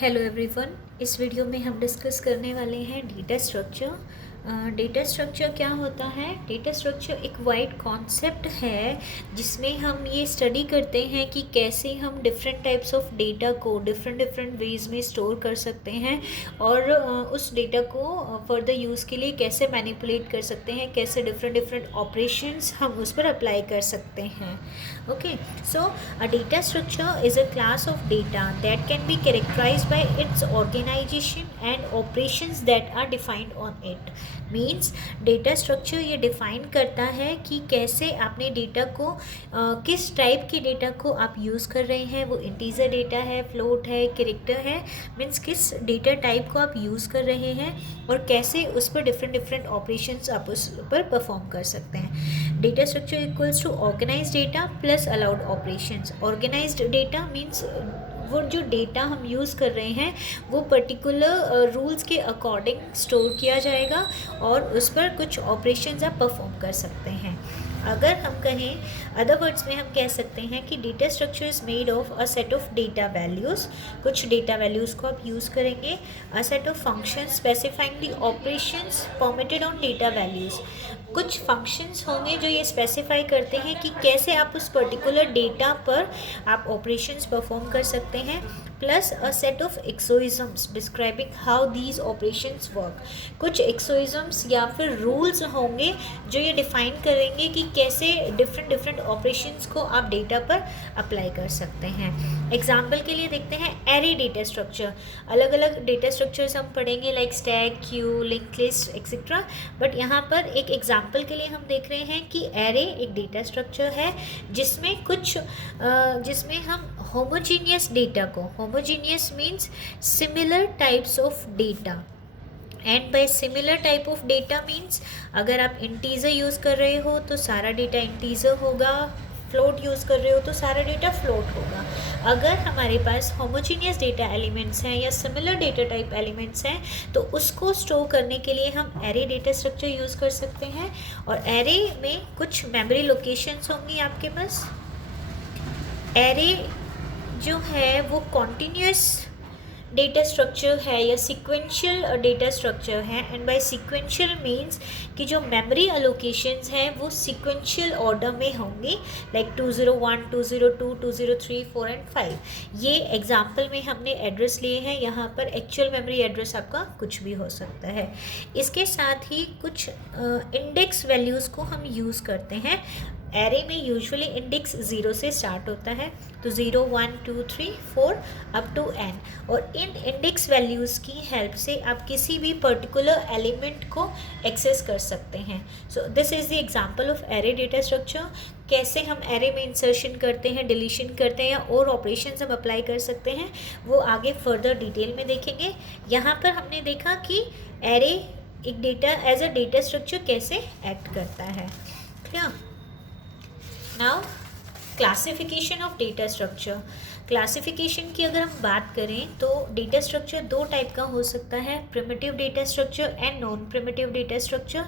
Hello everyone. इस video में हम डिस्कस करने वाले हैं डेटा स्ट्रक्चर। डेटा स्ट्रक्चर क्या होता है? डेटा स्ट्रक्चर एक वाइड कॉन्सेप्ट है जिसमें हम ये स्टडी करते हैं कि कैसे हम डिफरेंट टाइप्स ऑफ डेटा को डिफरेंट वेज में स्टोर कर सकते हैं और उस डेटा को फर्दर यूज़ के लिए कैसे मैनिपुलेट कर सकते हैं, कैसे डिफरेंट ऑपरेशंस हम उस पर अप्लाई कर सकते हैं। Okay, so a data structure is a class of data that can be characterized by its organization and operations that are defined on it. Means data structure ये डिफ़ाइन करता है कि कैसे आपने डेटा को किस टाइप के डेटा को आप यूज़ कर रहे हैं, वो इंटीजर डेटा है, फ्लोट है, कैरेक्टर है, मीन्स किस डेटा टाइप को आप यूज़ कर रहे हैं और कैसे उस पर डिफरेंट ऑपरेशंस आप उस पर परफॉर्म कर सकते हैं। Data structure equals to organize data plus allowed operations. Organized data means वो जो डेटा हम यूज़ कर रहे हैं वो पर्टिकुलर रूल्स के अकॉर्डिंग स्टोर किया जाएगा और उस पर कुछ ऑपरेशंस आप परफॉर्म कर सकते हैं। अगर हम कहें अदर वर्ड्स में हम कह सकते हैं कि data structure is made of a set of data values. कुछ डेटा वैल्यूज़ को आप यूज़ करेंगे। अ set of functions specifying the operations permitted on data values. कुछ फंक्शंस होंगे जो ये स्पेसिफाई करते हैं कि कैसे आप उस पर्टिकुलर डेटा पर आप ऑपरेशंस परफॉर्म कर सकते हैं, plus a set of axioms describing how these operations work. कुछ एक्सोइजम्स या फिर रूल्स होंगे जो ये डिफाइन करेंगे कि कैसे डिफरेंट ऑपरेशंस को आप डेटा पर अप्लाई कर सकते हैं। एग्जाम्पल के लिए देखते हैं एरे डेटा स्ट्रक्चर। अलग अलग डेटा स्ट्रक्चर्स हम पढ़ेंगे like stack, Q, link list etcetera, but यहाँ पर एक एग्जाम्पल के लिए हम देख रहे हैं कि एरे एक डेटा स्ट्रक्चर है जिसमें हम होमोजीनियस डेटा को, homogeneous means similar types of data, and by similar type of data means अगर आप इंटीजर यूज़ कर रहे हो तो सारा डेटा इंटीजर होगा, फ्लोट यूज़ कर रहे हो तो सारा डेटा फ्लोट होगा। अगर हमारे पास होमोजीनियस डेटा एलिमेंट्स हैं या सिमिलर डेटा टाइप एलिमेंट्स हैं तो उसको स्टोर करने के लिए हम एरे डेटा स्ट्रक्चर यूज़ कर सकते हैं। और एरे में कुछ मेमोरी लोकेशंस होंगी आपके पास। एरे जो है वो कॉन्टीन्यूस डेटा स्ट्रक्चर है या सीक्वेंशियल डेटा स्ट्रक्चर है। एंड बाय सीक्वेंशियल मीन्स कि जो मेमोरी अलोकेशंस हैं वो सीक्वेंशियल ऑर्डर में होंगी, लाइक 201, 202, 203, 4 एंड 5। ये एग्जाम्पल में हमने एड्रेस लिए हैं, यहाँ पर एक्चुअल मेमोरी एड्रेस आपका कुछ भी हो सकता है। इसके साथ ही कुछ इंडेक्स वैल्यूज़ को हम यूज़ करते हैं। एरे में यूजुअली इंडेक्स 0 से स्टार्ट होता है, तो 0, 1, 2, 3, 4 अप टू n, और इन इंडेक्स वैल्यूज़ की हेल्प से आप किसी भी पर्टिकुलर एलिमेंट को एक्सेस कर सकते हैं। So this is the example of array data structure. कैसे हम एरे में इंसर्शन करते हैं, डिलीशन करते हैं और ऑपरेशंस हम अप्लाई कर सकते हैं वो आगे फर्दर डिटेल में देखेंगे। यहाँ पर हमने देखा कि एरे एक data as a data structure कैसे एक्ट करता है। क्या now classification of data structure. Classification की अगर हम बात करें तो डेटा स्ट्रक्चर दो टाइप का हो सकता है, primitive data structure and non primitive data structure.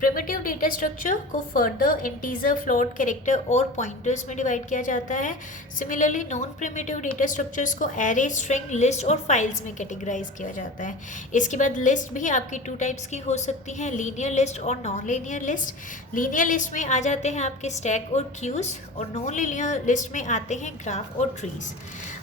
Primitive data structure को फर्दर इंटीजर, फ्लोट, कैरेक्टर और पॉइंटर्स में डिवाइड किया जाता है। Similarly non primitive data structures को एरे, स्ट्रिंग, लिस्ट और फाइल्स में कैटेगराइज किया जाता है। इसके बाद लिस्ट भी आपकी टू टाइप्स की हो सकती हैं, लीनियर लिस्ट और non linear list. Linear list में आ जाते हैं आपके स्टैक और क्यूज, और नॉन लीनियर लिस्ट में आते हैं ग्राफ और ट्रीज।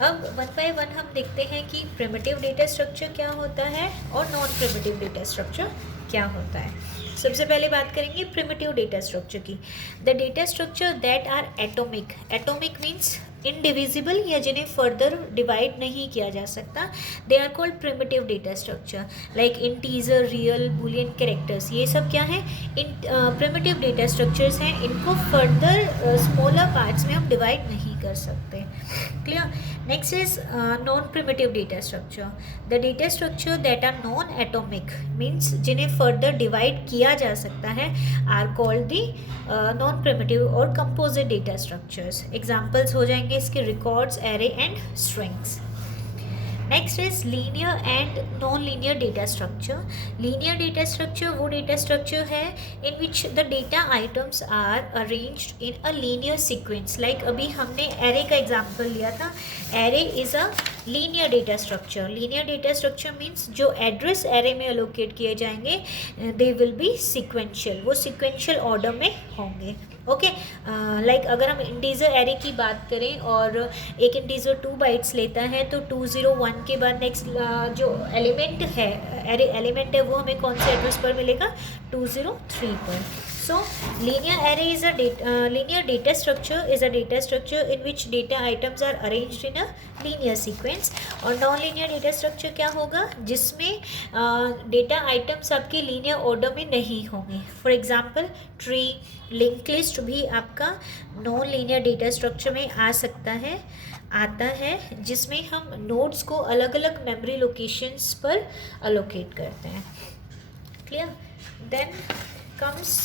अब वन बाय वन हम देखते हैं कि प्रिमिटिव डेटा स्ट्रक्चर क्या होता है और नॉन प्रिमिटिव डेटा स्ट्रक्चर क्या होता है। सबसे पहले बात करेंगे प्रिमिटिव डेटा स्ट्रक्चर की। The data structure that are atomic, atomic means indivisible या जिन्हें फर्दर डिवाइड नहीं किया जा सकता, they are called primitive data structure, like integer, real, boolean, characters. ये सब क्या है? इन प्रिमिटिव डेटा स्ट्रक्चर्स हैं, इनको फर्दर स्मॉलर पार्ट्स में हम डिवाइड नहीं कर सकते। Clear? Next is non primitive data structure. The data structure that are non atomic means जिन्हें फर्दर डिवाइड किया जा सकता है are called the non primitive और कंपोजिट डेटा स्ट्रक्चर्स। एग्जाम्पल्स हो जाएंगे इसके records, array and strings. Next is linear and non linear data structure. Linear data structure वो डेटा स्ट्रक्चर है in which the data items are arranged in a linear sequence. Like अभी हमने array का example लिया था। Array is a linear data structure, linear data structure means जो address array में allocate किए जाएंगे दे विल बी सिक्वेंशियल, वो सिक्वेंशियल ऑर्डर में होंगे। ओके, लाइक अगर हम इंटीजर एरे की बात करें और एक इंटीजर 2 बाइट्स लेता है तो 201 के बाद नेक्स्ट जो एलिमेंट है, एरे एलिमेंट है, वो हमें कौन से एड्रेस पर मिलेगा, 203 पर। So linear array is a linear data structure is a data structure in which data items are arranged in a linear sequence। और non-linear data structure क्या होगा, जिसमें डेटा आइटम्स आपके लीनियर ऑर्डर में नहीं होंगे। For example tree, link list भी आपका नॉन लीनियर डेटा स्ट्रक्चर में आ सकता है, आता है, जिसमें हम नोड्स को अलग अलग मेमोरी लोकेशंस पर अलोकेट करते हैं। Clear? Then comes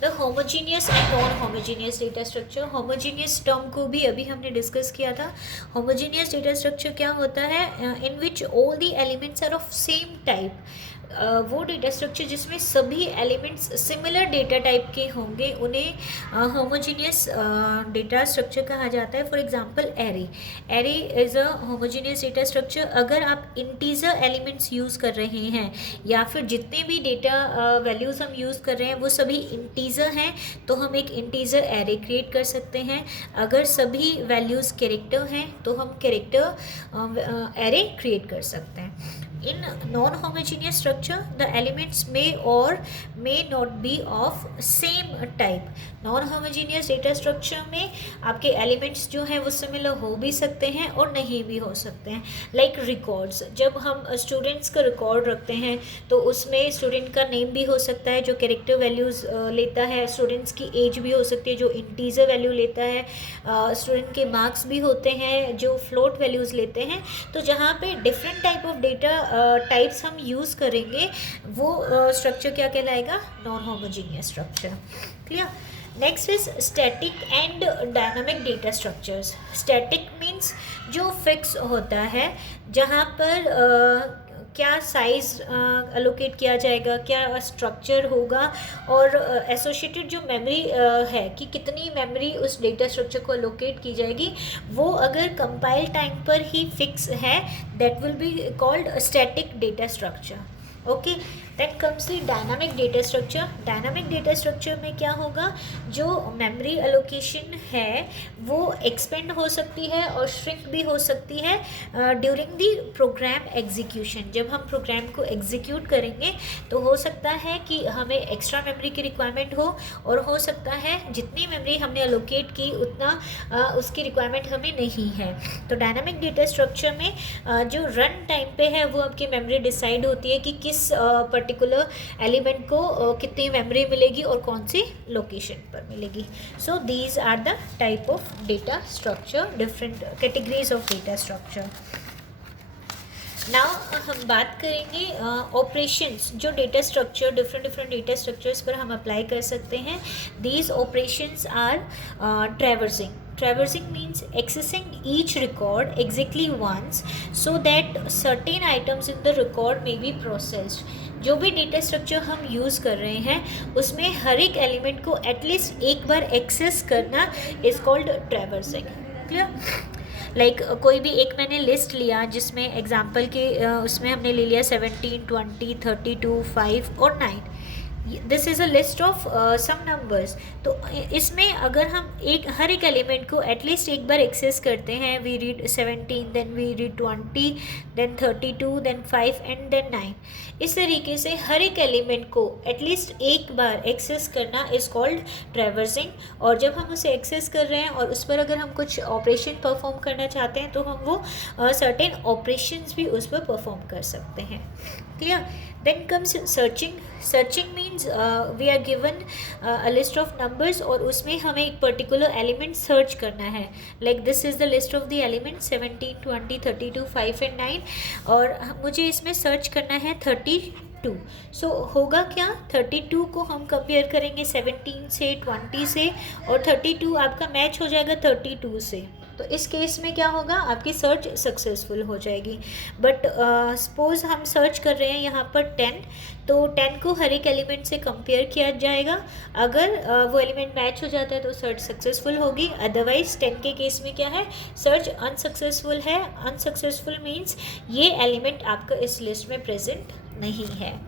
the homogeneous and non homogeneous data structure. Homogeneous term को भी अभी हमने डिस्कस किया था। होमोजीनियस डेटा स्ट्रक्चर क्या होता है, in which all the elements are of same type. वो डेटा स्ट्रक्चर जिसमें सभी एलिमेंट्स सिमिलर डेटा टाइप के होंगे उन्हें होमोजीनियस डेटा स्ट्रक्चर कहा जाता है। For example array, array is a homogeneous data structure. अगर आप इंटीजर एलिमेंट्स यूज़ कर रहे हैं या फिर जितने भी डेटा वैल्यूज़ हम यूज़ कर रहे हैं वो सभी इंटीजर हैं तो हम एक इंटीजर एरे क्रिएट कर सकते हैं। अगर सभी वैल्यूज़ कैरेक्टर हैं तो हम कैरेक्टर एरे क्रिएट कर सकते हैं। In non-homogeneous structure, the elements may or may not be of same type। non-homogeneous data structure में आपके elements जो हैं वो similar हो भी सकते हैं और नहीं भी हो सकते हैं। Like records, जब हम students का record रखते हैं तो उसमें student का name भी हो सकता है जो character values लेता है, students की age भी हो सकती है जो integer value लेता है, student के marks भी होते हैं जो float values लेते हैं। तो जहाँ पे different type of data types हम यूज़ करेंगे वो स्ट्रक्चर क्या कहलाएगा, non homogeneous structure. Clear? Next is static and dynamic data structures. Static means जो फिक्स होता है, जहाँ पर क्या साइज़ अलोकेट किया जाएगा, क्या स्ट्रक्चर होगा और एसोसिएटेड जो मेमोरी है कि कितनी मेमोरी उस डेटा स्ट्रक्चर को अलोकेट की जाएगी, वो अगर कंपाइल टाइम पर ही फिक्स है that will be called static data structure. Okay, then comes the dynamic data structure. Dynamic data structure में क्या होगा, जो मेमोरी अलोकेशन है वो एक्सपेंड हो सकती है और श्रिंक भी हो सकती है ड्यूरिंग द प्रोग्राम एग्जीक्यूशन। जब हम प्रोग्राम को एग्जीक्यूट करेंगे तो हो सकता है कि हमें एक्स्ट्रा मेमोरी की रिक्वायरमेंट हो और हो सकता है जितनी मेमोरी हमने अलोकेट की उतना उसकी रिक्वायरमेंट हमें नहीं है। तो डायनामिक डेटा स्ट्रक्चर में जो रन टाइम पे है वो आपकी मेमोरी डिसाइड होती है कि किस पर्टिकुलर एलिमेंट को कितनी मेमोरी मिलेगी और कौन सी लोकेशन पर मिलेगी। So these are the type of data structure, different categories of data structure. Now हम बात करेंगे ऑपरेशंस जो data structure different data structures पर हम अप्लाई कर सकते हैं। These operations are traversing. Traversing means accessing each record exactly once so that certain items in the record may be processed। जो भी डेटा स्ट्रक्चर हम यूज़ कर रहे हैं उसमें हर एक एलिमेंट को एटलीस्ट एक बार एक्सेस करना is called traversing. Clear? Like कोई भी एक मैंने लिस्ट लिया जिसमें एग्जांपल के उसमें हमने ले लिया 17, 20, 32, 5 और 9। This is a list of some numbers. तो इसमें अगर हम हर एक एलिमेंट को एटलीस्ट एक बार एक्सेस करते हैं, we read 17, then we read 20, then 32, then 5 and then 9। इस तरीके से हर एक एलिमेंट को एटलीस्ट एक बार एक्सेस करना इज़ कॉल्ड ट्रैवर्सिंग। और जब हम उसे एक्सेस कर रहे हैं और उस पर अगर हम कुछ ऑपरेशन परफॉर्म करना चाहते हैं तो हम वो सर्टेन ऑपरेशंस भी उस पर परफॉर्म कर सकते हैं। Clear? Then comes searching. Searching means we are given a list of numbers और उसमें हमें एक पर्टिकुलर एलिमेंट सर्च करना है। Like this is the list of the element 17, 20, 32, 5 and 9 और मुझे इसमें सर्च करना है 32। सो होगा क्या, 32 को हम कंपेयर करेंगे 17 से, 20 से और 32 आपका मैच हो जाएगा 32 से। तो इस केस में क्या होगा, आपकी सर्च सक्सेसफुल हो जाएगी। बट सपोज हम सर्च कर रहे हैं यहाँ पर 10, तो 10 को हर एक एलिमेंट से कंपेयर किया जाएगा। अगर वो एलिमेंट मैच हो जाता है तो सर्च सक्सेसफुल होगी, अदरवाइज 10 के केस में क्या है, सर्च अनसक्सेसफुल है। अनसक्सेसफुल मीन्स ये एलिमेंट आपका इस लिस्ट में प्रेजेंट नहीं है।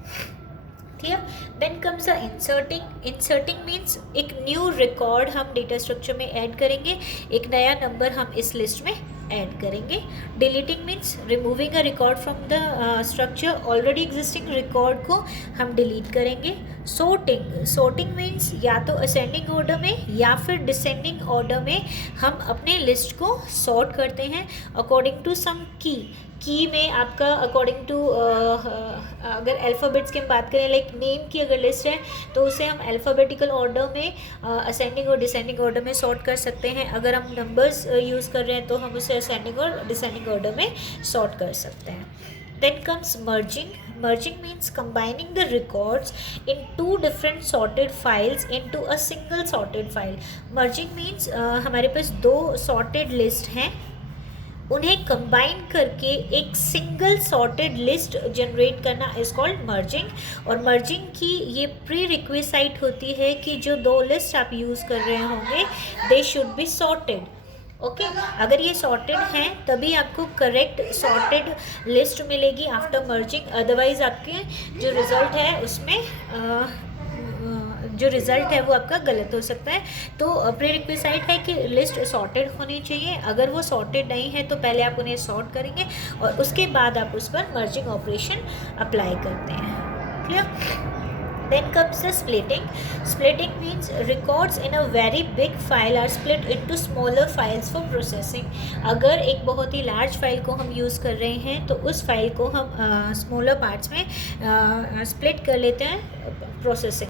ठीक है। Then comes the inserting. Inserting means एक न्यू रिकॉर्ड हम डेटा स्ट्रक्चर में ऐड करेंगे, एक नया नंबर हम इस लिस्ट में ऐड करेंगे। Deleting means removing a record from the structure, already existing record को हम डिलीट करेंगे। सोर्टिंग। सोर्टिंग मीन्स या तो असेंडिंग ऑर्डर में या फिर डिसेंडिंग ऑर्डर में हम अपने लिस्ट को सॉर्ट करते हैं अकॉर्डिंग टू सम की में आपका अकॉर्डिंग टू अगर अल्फ़ाबेट्स की हम बात करें, लाइक नेम की अगर लिस्ट है तो उसे हम अल्फ़ाबेटिकल ऑर्डर में असेंडिंग और डिसेंडिंग ऑर्डर में सॉर्ट कर सकते हैं। अगर हम नंबर्स यूज़ कर रहे हैं तो हम उसे असेंडिंग और डिसेंडिंग ऑर्डर में सॉर्ट कर सकते हैं। Then comes merging. Merging means combining the records in two different sorted files into a single sorted file. Merging means हमारे पास दो sorted list हैं, उन्हें कंबाइन करके एक सिंगल सॉर्टेड लिस्ट जनरेट करना इज कॉल्ड मर्जिंग। और मर्जिंग की ये प्री रिक्विसाइट होती है कि जो दो लिस्ट आप यूज़ कर रहे होंगे they should be sorted. Okay, अगर ये सॉर्टेड हैं तभी आपको करेक्ट सॉर्टेड लिस्ट मिलेगी आफ्टर मर्जिंग, अदरवाइज आपके जो रिज़ल्ट है उसमें जो रिज़ल्ट है वो आपका गलत हो सकता है। तो प्री रिक्विसाइट है कि लिस्ट सॉर्टेड होनी चाहिए। अगर वो सॉर्टेड नहीं है तो पहले आप उन्हें सॉर्ट करेंगे और उसके बाद आप उस पर मर्जिंग ऑपरेशन अप्लाई करते हैं। Clear? Then comes the splitting. Splitting means records in a very big file are split into smaller files for processing. अगर एक बहुत ही लार्ज फाइल को हम यूज़ कर रहे हैं तो उस फाइल को हम स्मॉलर पार्ट्स में स्प्लिट कर लेते हैं प्रोसेसिंग